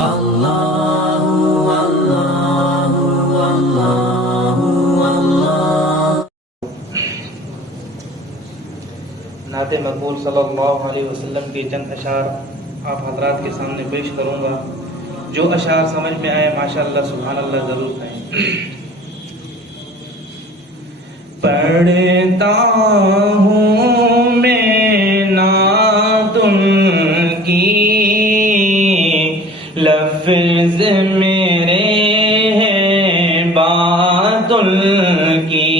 نعت مقبول صلی اللہ علیہ وسلم کے چند اشعار آپ حضرات کے سامنے پیش کروں گا. جو اشعار سمجھ میں آئے ماشاءاللہ سبحان اللہ ضرور کہیں. پڑھتا ہوں میں نعت ان کی، لفظ میرے ہیں بات ان کی.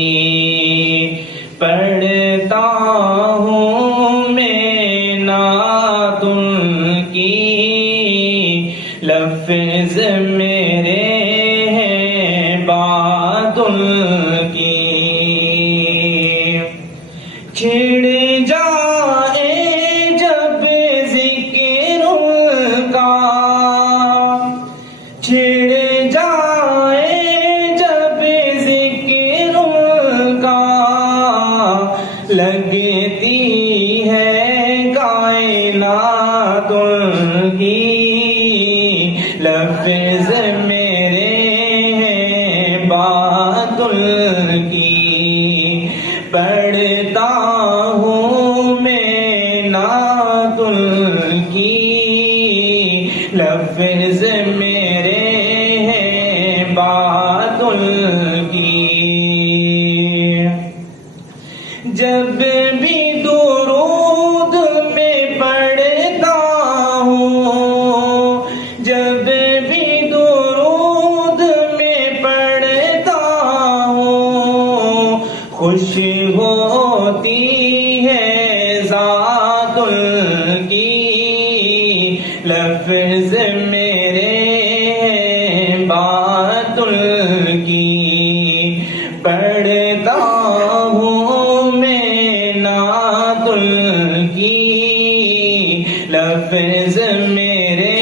پڑھتا ہوں میں نعت ان کی، لفظ میرے ہیں بات ان کی. چھڑ جائے جب ذکر کا، چھڑ جائے جب ذکر کا، لگتی ہے کائنات ان کی. لفظ میرے ہیں بات ان کی. پڑھتا ہوں میں نعت ان کی، لفظ میرے ہیں بات ان کی. جب بھی درود میں پڑھتا ہوں، جب بھی درود میں پڑھتا ہوں، خوش ہوتی ہے ذات ان کی. لفظ میرے ہیں بات ان کی. پڑھتا ہوں میں نعت ان کی، لفظ میرے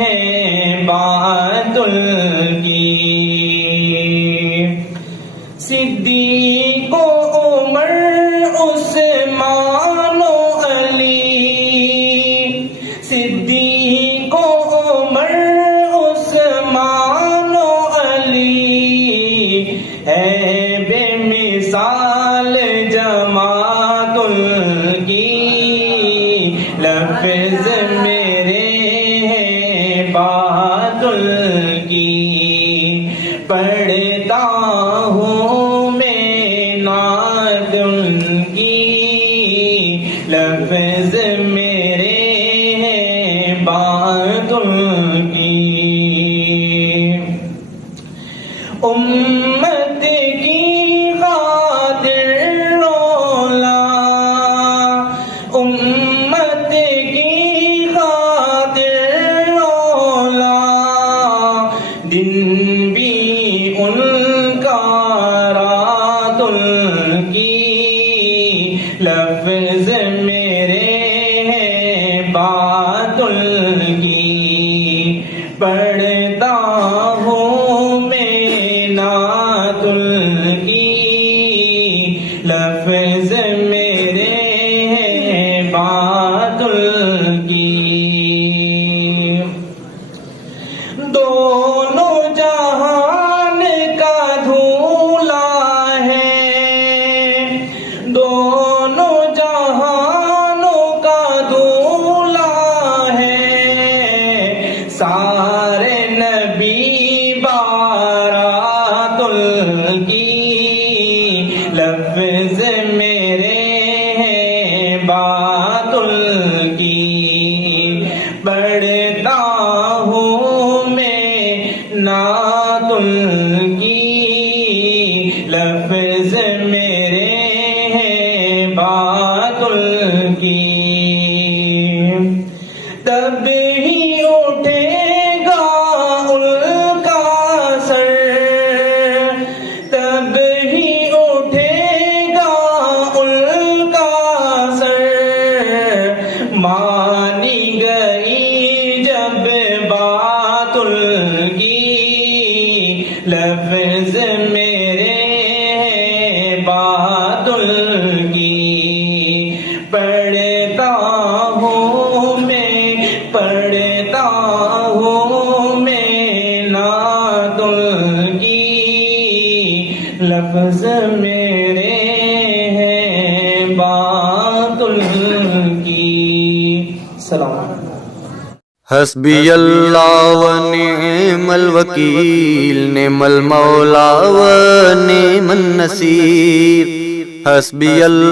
ہیں بات ان کی. صدیق و عمر عثمان و علی، صدیق و عمر عثمان و علی، ہے بے مثال جماعت ان کی. لفظ میرے ہیں بات ان کی. پڑھتا ہوں میں نعت ان کی، لفظ میرے ہیں بات ان کی. امت کی خاطر رولا، امت کی خاطر رولا، دن بھی ان کا رات ان کی. لفظ میرے ہیں بات ان کی. پڑھتا ہوں میں نعت ان کی، لفظ میرے ہیں بات ان کی. دونوں جہان کا دھولا ہے، دونوں جہانوں کا دھولا ہے. سارے نبی بارات ان کی. لفظ میرے ہیں بات ان کی. پڑھتا ہوں میں نعت ان کی، لفظ میرے ہیں بات ان کی. تب ہی اٹھے گا ان کا سر، تب ہی اٹھے گا ان کا سر. مانی گئی جب بات ان کی. لفظ میرے ہیں بات ان کی. پڑھتا ہوں میں، پڑھتا ہوں لفظ میرے ہیں بات ان کی. سلام. حسبی اللہ و نعم الوکیل، نعم المولا و نعم النصیر. حسبی اللہ